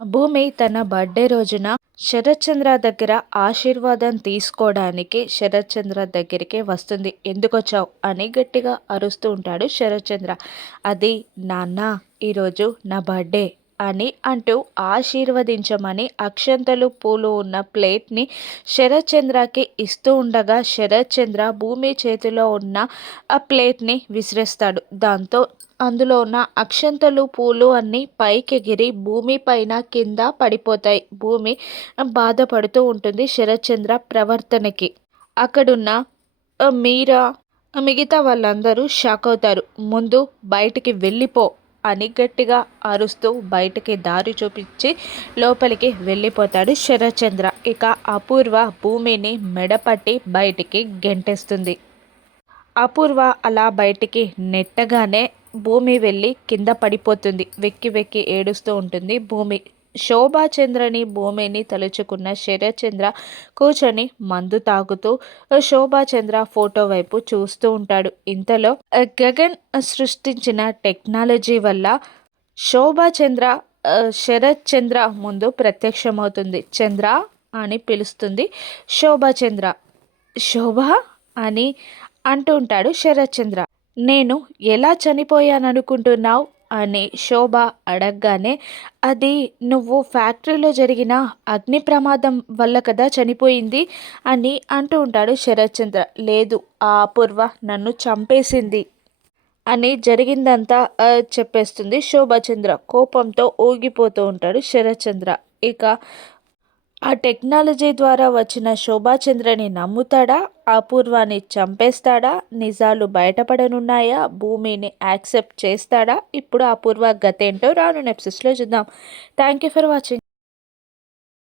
భూమి తన బర్త్డే రోజున శరత్చంద్ర దగ్గర ఆశీర్వాదం తీసుకోవడానికి శరత్చంద్ర దగ్గరికి వస్తుంది. ఎందుకు వచ్చావు అని గట్టిగా అరుస్తూ ఉంటాడు శరత్చంద్ర. అది నాన్న ఈరోజు నా బర్త్డే అని అంటూ ఆశీర్వదించమని అక్షంతలు పూలు ఉన్న ప్లేట్ని శరత్చంద్రకి ఇస్తూ ఉండగా శరత్చంద్ర భూమి చేతిలో ఉన్న ఆ ప్లేట్ని విసిరేస్తాడు. దాంతో అందులో ఉన్న అక్షంతలు పూలు అన్నీ పైకెగిరి భూమి పైన కింద పడిపోతాయి. భూమి బాధపడుతూ ఉంటుంది శరత్చంద్ర ప్రవర్తనకి. అక్కడున్న మీరా మిగతా వాళ్ళందరూ షాక్ అవుతారు. ముందు బయటికి వెళ్ళిపో అని గట్టిగా అరుస్తూ బయటికి దారి చూపించి లోపలికి వెళ్ళిపోతాడు శరత్చంద్ర. ఇక అపూర్వ భూమిని మెడపట్టి బయటికి గెంటేస్తుంది. అపూర్వ అలా బయటికి నెట్టగానే భూమి వెళ్ళి కింద పడిపోతుంది. వెక్కి వెక్కి ఏడుస్తూ ఉంటుంది. భూమి శోభాచంద్రని భూమిని తలుచుకున్న శరచంద్ర కూర్చొని మందు తాగుతూ శోభాచంద్ర ఫోటో వైపు చూస్తూ ఉంటాడు. ఇంతలో గగన్ సృష్టించిన టెక్నాలజీ వల్ల శోభాచంద్ర ఆ, శరత్ చంద్ర ముందు ప్రత్యక్షమవుతుంది. చంద్ర అని పిలుస్తుంది శోభాచంద్ర. శోభ అని అంటూ ఉంటాడు శరత్ చంద్ర నేను ఎలా చనిపోయాననుకుంటున్నావు? అని శోభ అడగగానే అది నువ్వు ఫ్యాక్టరీలో జరిగిన అగ్ని ప్రమాదం వల్ల కదా చనిపోయింది? అని అంటూ ఉంటాడు శరత్చంద్ర. లేదు ఆ అపూర్వ నన్ను చంపేసింది అని జరిగిందంతా చెప్పేస్తుంది శోభచంద్ర. కోపంతో ఊగిపోతూ ఉంటాడు శరత్చంద్ర. ఇక ఆ టెక్నాలజీ ద్వారా వచ్చిన శోభాచంద్రని నమ్ముతాడా? అపూర్వాన్ని చంపేస్తాడా? నిజాలు బయటపడనున్నాయా? భూమిని యాక్సెప్ట్ చేస్తాడా? ఇప్పుడు అపూర్వ గతేంటో రాను నెప్సెస్లో చూద్దాం. Thank you for watching.